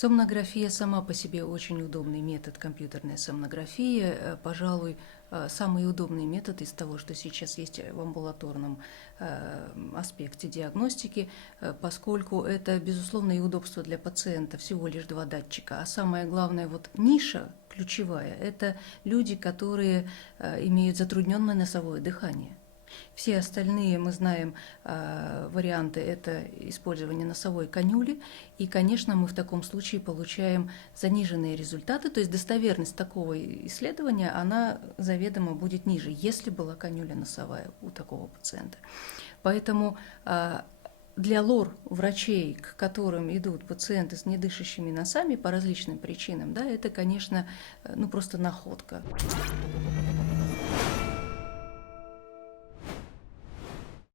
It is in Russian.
Сомнография сама по себе очень удобный метод, компьютерная сомнография. Пожалуй, самый удобный метод из того, что сейчас есть в амбулаторном аспекте диагностики, поскольку это, безусловно, и удобство для пациента, всего лишь два датчика. А самое главное, вот ниша ключевая, это люди, которые имеют затрудненное носовое дыхание. Все остальные, мы знаем, варианты – это использование носовой канюли, и, конечно, мы в таком случае получаем заниженные результаты, то есть достоверность такого исследования, она заведомо будет ниже, если была канюля носовая у такого пациента. Поэтому для лор-врачей, к которым идут пациенты с недышащими носами по различным причинам, да, это, конечно, ну, просто находка.